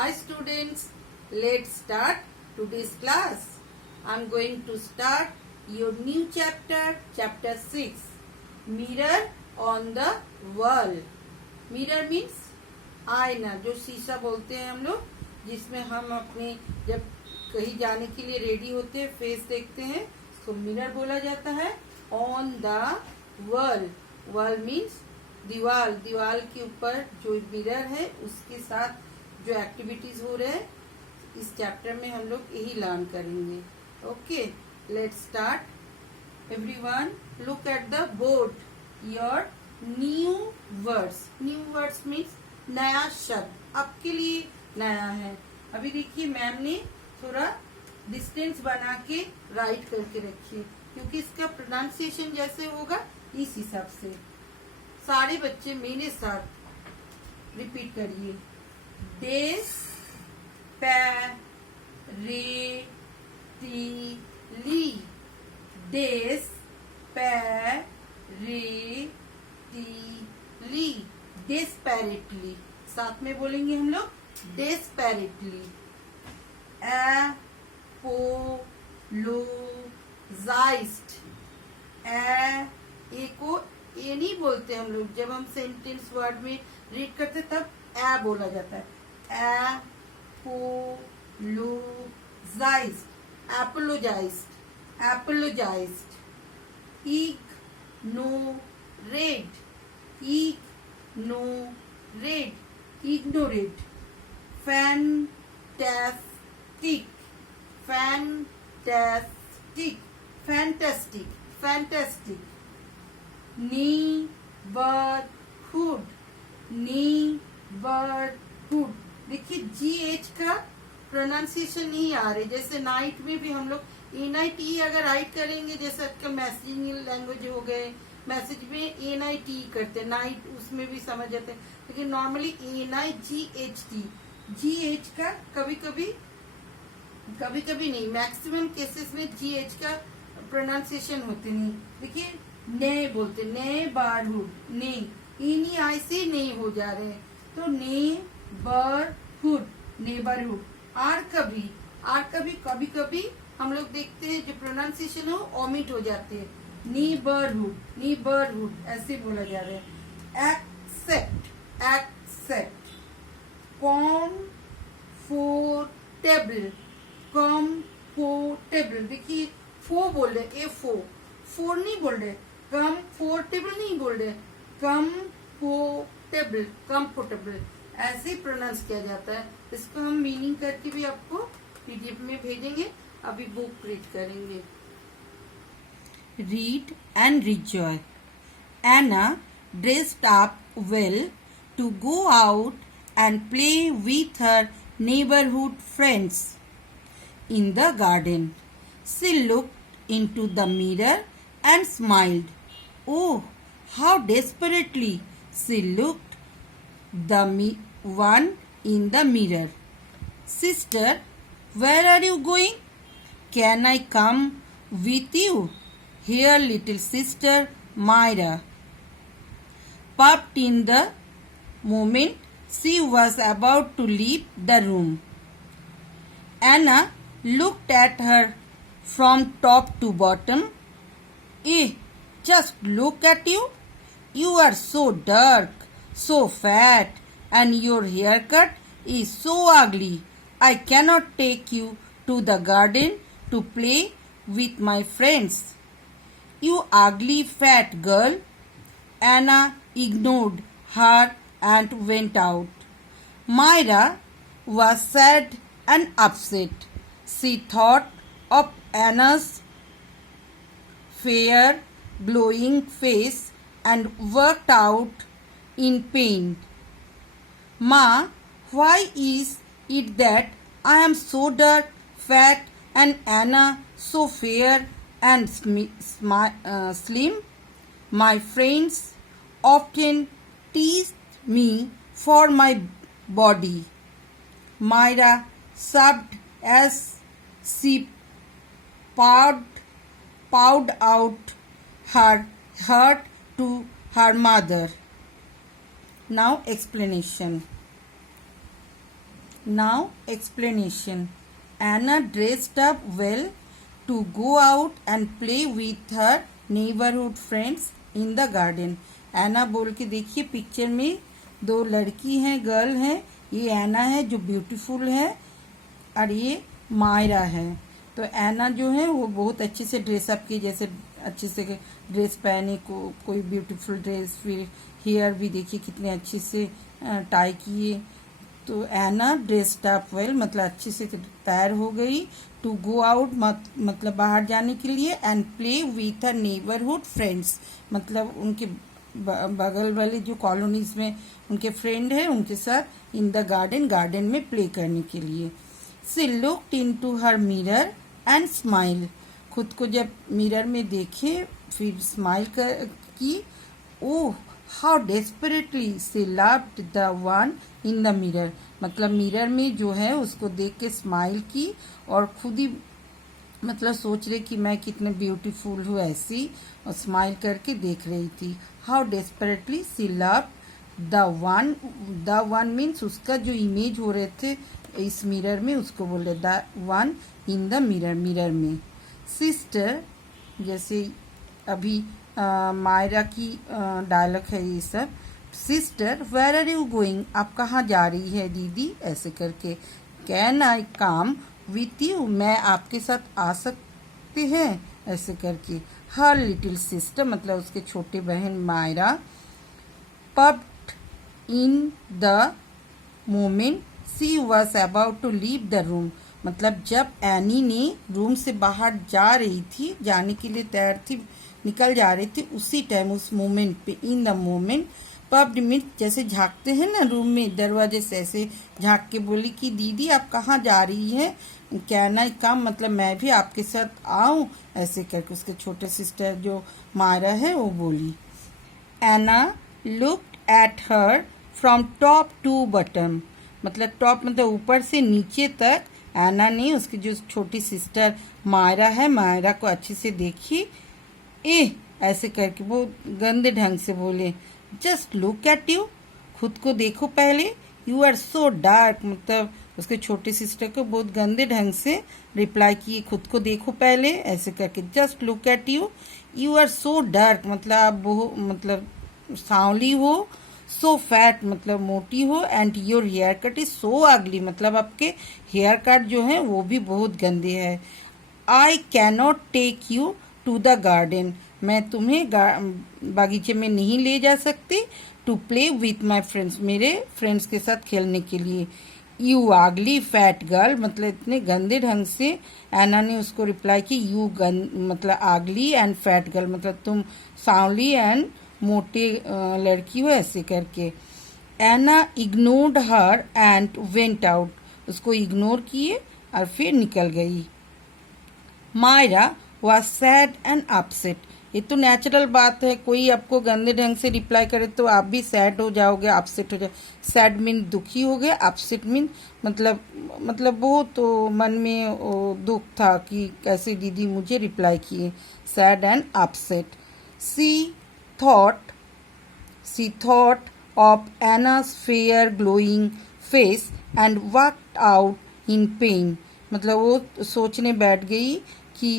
Hi students, let's start today's class. I'm going to start your new chapter, chapter 6. Mirror on the wall. Mirror means आईना, जो शीशा बोलते हैं हम लोग, जिसमें हम अपने जब कहीं जाने के लिए रेडी होते हैं फेस देखते हैं, तो मिरर बोला जाता है. On the wall, wall means दीवार, दीवार के ऊपर जो मिरर है उसके साथ जो एक्टिविटीज हो रहे हैं इस चैप्टर में हम लोग यही लर्न करेंगे. Okay, let's start. Everyone look at the board. Your new words. New words means नया शब्द, आपके लिए नया है. अभी देखिए मैम ने थोड़ा डिस्टेंस बना के राइट करके रखिए, क्योंकि इसका प्रोनाउंसिएशन जैसे होगा इस हिसाब से. सारे बच्चे मेरे साथ रिपीट करिए. डेस पैरेटिली. डेस पैरेटिली. डेस्पेरेटली. साथ में बोलेंगे हम लोग डेस्पेरेटली. एपोलोजाइज्ड. ए को ए नहीं बोलते हम लोग, जब हम सेंटेंस वर्ड में रीड करते तब ए बोला जाता है. एपोलोजाइज्ड. एपोलोजाइज्ड. एपोलोजाइज्ड. इग्नोरेट. इग्नोरेट. इग्नोरेट. फैंटास्टिक. फैंटास्टिक. फैंटास्टिक. फैंटास्टिक. नीबरहुड. नीबरहुड. देखिए GH का प्रोनाउंसिएशन नहीं आ रहे. जैसे नाइट में भी हम लोग NIT अगर राइट करेंगे, जैसे आपका मैसेजिंग लैंग्वेज हो गए, मैसेज में NIT करते हैं, नाइट उसमें भी समझ जाते हैं, लेकिन नॉर्मली NIGHT. GH का कभी कभी नहीं, मैक्सिमम केसेस में GH का प्रोनाउंसिएशन होते नहीं. देखिए ने बोलते, ने बारहुड. ने इन्हीं आई से नहीं हो जा रहे हैं, तो नेबरहुड. नेबरहुड. आर कभी कभी हम लोग देखते हैं जो प्रोनाउंसिएशन हो ओमिट हो जाते हैं. नीबरहुड. नीबरहुड ऐसे बोला जा रहा है. एक्सेप्ट. एक्सेप्ट. कंफोर्टेबल. कंफोर्टेबल. देखिए फो बोल रहे, ए फोर नहीं बोल रहे, कंफोर्टेबल नहीं बोल रहे, कंफोर्टेबल. कंफोर्टेबल ऐसे प्रोनाउंस किया जाता है. इसको हम मीनिंग करके भी आपको PDF में भेजेंगे. अभी बुक रीड करेंगे. Read and rejoice. Anna dressed up well to go out and play with her neighborhood friends in the garden. She looked into the mirror and smiled. Oh, how desperately she looked, the one in the mirror. Sister, where are you going? Can I come with you? Here little sister Myra puffed in the moment she was about to leave the room. Anna looked at her from top to bottom. Just look at you. You are so dark, so fat, and your haircut is so ugly. I cannot take you to the garden to play with my friends. You ugly fat girl. Anna ignored her and went out. Myra was sad and upset. She thought of Anna's fair, glowing face and worked out in pain. Ma, why is it that I am so dark, fat, and Anna so fair and slim? My friends often tease me for my body. Myra sobbed as she poured out her hurt to her mother. Now explanation. Now explanation. Anna dressed up well to go out and play with her neighborhood friends in the garden. Anna बोल के देखिए picture में दो लड़की हैं, girl हैं. ये एना है जो ब्यूटीफुल है और ये मायरा है. तो एना जो है वो बहुत अच्छे से ड्रेसअप की, जैसे अच्छे से ड्रेस पहने कोई ब्यूटीफुल ड्रेस. फिर हेयर भी देखिए कितने अच्छे से टाई किए. तो एना ड्रेस्ड अप वेल मतलब अच्छे से तैयार हो गई. टू गो आउट मतलब बाहर जाने के लिए. And play with her neighbourhood friends मतलब उनके बगल वाले जो कॉलोनीज में उनके फ्रेंड है उनके साथ इन द गार्डन में प्ले करने के लिए. She looked into her mirror and smile. खुद को जब मिरर में देखे फिर स्माइल की. Oh how desperately she loved the one in the mirror मतलब मिरर में जो है उसको देख के स्माइल की और खुद ही मतलब सोच रही कि मैं कितने ब्यूटीफुल हूँ ऐसी, और स्माइल करके देख रही थी. How desperately she loved the one means उसका जो इमेज हो रहे थे इस मिरर में उसको बोल रहे the one in the mirror में. सिस्टर जैसे अभी मायरा की डायलॉग है ये सब. Sister where are you going आप कहाँ जा रही है दीदी ऐसे करके. Can I come with you मैं आपके साथ आ सकते हैं ऐसे करके. हर लिटिल सिस्टर मतलब उसके छोटे बहन Myra popped in the moment she was about to leave the room मतलब जब एनी ने रूम से बाहर जा रही थी, जाने के लिए तैयार थी, निकल जा रही थी, उसी टाइम उस मोमेंट पे इन द मोमेंट. पब्ड मीन्स जैसे झांकते हैं ना रूम में दरवाजे से, ऐसे झांक के बोली कि दीदी आप कहाँ जा रही है. कहना ही काम मतलब मैं भी आपके साथ आऊं ऐसे करके उसके छोटे सिस्टर जो मायरा है वो बोली. Anna looked at her from top to button मतलब टॉप मतलब ऊपर से नीचे तक. एना ने उसकी जो छोटी सिस्टर मायरा है मायरा को अच्छे से देखी. ऐसे करके वो गंदे ढंग से बोले. जस्ट लुक एट यू खुद को देखो पहले. यू आर सो डार्क मतलब उसके छोटे सिस्टर को बहुत गंदे ढंग से रिप्लाई किए खुद को देखो पहले ऐसे करके. Just look at you you are so dark मतलब आप बहुत मतलब सांवली हो. सो फैट मतलब मोटी हो. And your haircut is so ugly मतलब आपके हेयर कट जो है वो भी बहुत गंदे है. I cannot take you to the garden मैं तुम्हें बागीचे में नहीं ले जा सकती. To play with my friends मेरे फ्रेंड्स के साथ खेलने के लिए. यू आगली फैट गर्ल मतलब इतने गंदे ढंग से एना ने उसको रिप्लाई की. यू मतलब आगली एंड फैट गर्ल मतलब तुम सांवली एंड मोटे लड़की हो ऐसे करके. Anna ignored her and went out उसको इग्नोर किए और फिर निकल गई. Myra was sad and upset ये तो नेचुरल बात है. कोई आपको गंदे ढंग से रिप्लाई करे तो आप भी सैड हो जाओगे, अपसेट हो जाओगे. सैड मीन दुखी हो गए, अपसेट मीन मतलब बहुत तो मन में दुख था कि कैसे दीदी मुझे रिप्लाई किए. Sad and upset. She thought of Anna's fair glowing face and walked out in pain मतलब वो सोचने बैठ गई कि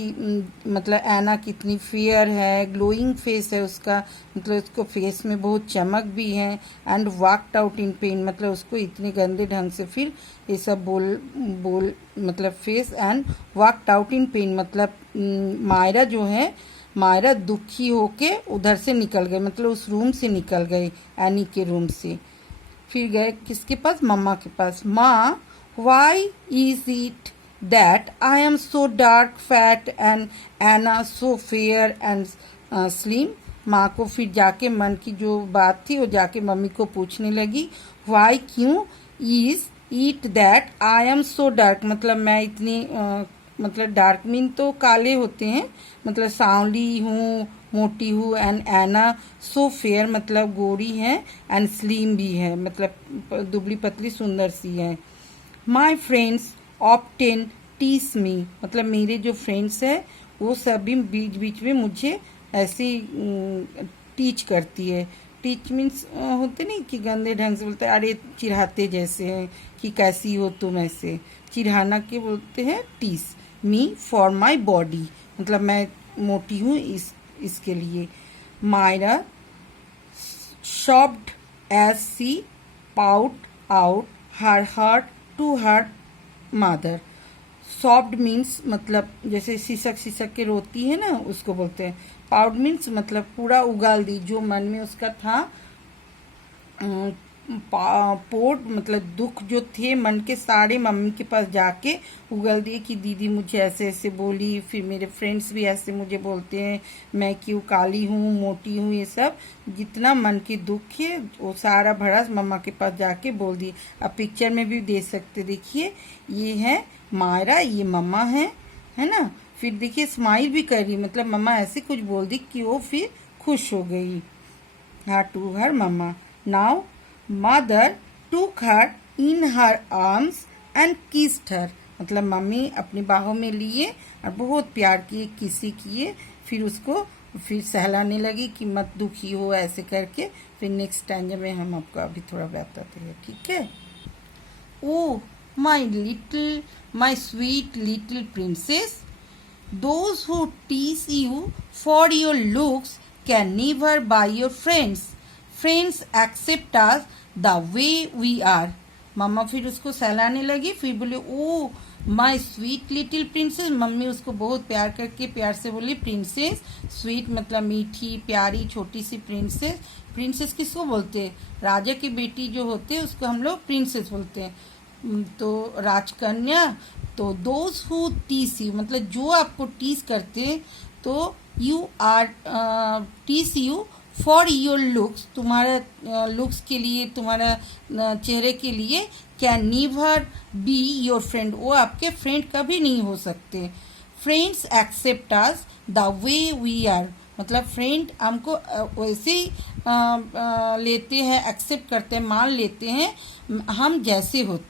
मतलब एना कितनी फेयर है, ग्लोइंग फेस है उसका मतलब उसको फेस में बहुत चमक भी है. And walked out in pen मतलब उसको इतने गंदे ढंग से फिर ये सब बोल मतलब face. And walked out in pen मतलब मायरा जो है मायरा दुखी होके उधर से निकल गए मतलब उस रूम से निकल गए एनी के रूम से. फिर गए किसके पास मम्मा के पास. माँ why is it that I am so dark, fat and Anna so fair and slim. माँ को फिर जाके मन की जो बात थी वो जाके मम्मी को पूछने लगी. Why क्यों is it that I am so dark मतलब मैं इतनी मतलब डार्क मीन तो काले होते हैं मतलब सांवली हूँ मोटी हूँ. एंड एना सो फेयर मतलब गोरी है एंड स्लिम भी है मतलब दुबली पतली सुंदर सी है. माई फ्रेंड्स ऑप्टेन टीस मी मतलब मेरे जो फ्रेंड्स है वो सभी बीच बीच में मुझे ऐसे टीच करती है. टीच मीन्स होते नहीं कि गंदे ढंग से बोलते हैं, अरे चिढ़ाते जैसे हैं कि कैसी हो तुम, ऐसे चिढ़ाना के बोलते हैं टीस। मी फॉर माई बॉडी, मतलब मैं मोटी हूँ इसके लिए। Myra sobbed as she poured out her heart to her mother. Sobbed means मतलब जैसे सिसक के रोती है ना, उसको बोलते हैं। पाउड मीन्स मतलब पूरा उगाल दी, जो मन में उसका था। पोर्ट मतलब दुख जो थे मन के सारे मम्मी के पास जाके उगल दिए कि दीदी मुझे ऐसे ऐसे बोली, फिर मेरे फ्रेंड्स भी ऐसे मुझे बोलते हैं, मैं क्यों काली हूँ, मोटी हूँ, ये सब जितना मन की दुख है वो सारा भड़ा मम्मा के पास जाके बोल दिए। अब पिक्चर में भी दे सकते, देखिए ये है मायरा, ये मम्मा है ना। फिर देखिए स्माइल भी कर रही, मतलब मम्मा ऐसे कुछ बोल दी कि वो फिर खुश हो गई। हाँ टू हर मम्मा। Now mother took her in her arms and kissed her, मतलब मम्मी अपनी बाहों में लिए और बहुत प्यार किए, किसी किए, फिर उसको फिर सहलाने लगी कि मत दुखी हो ऐसे करके। फिर नेक्स्ट टाइम में हम आपको अभी थोड़ा बताते हैं, ठीक है। Oh my sweet little princess, those who tease you for your looks can never buy your friends. Friends accept us the way we are. Mama फिर उसको सहलाने लगी, फिर बोले oh my sweet little princess. Mummy उसको बहुत प्यार करके प्यार से बोली प्रिंसेस। स्वीट मतलब मीठी प्यारी छोटी सी प्रिंसेस। प्रिंसेस किसको बोलते हैं? राजा की बेटी जो होते हैं उसको हम लोग प्रिंसेस बोलते हैं, तो राजकन्या। तो दोज हु टीस यू मतलब जो आपको टीस करते हैं, तो you are tease you for your looks, तुम्हारा लुक्स के लिए, तुम्हारा चेहरे के लिए, can never be your friend, वो आपके फ्रेंड कभी नहीं हो सकते। Friends accept us the way we are, मतलब फ्रेंड हमको वैसे ही लेते हैं, एक्सेप्ट करते हैं, मान लेते हैं हम जैसे होते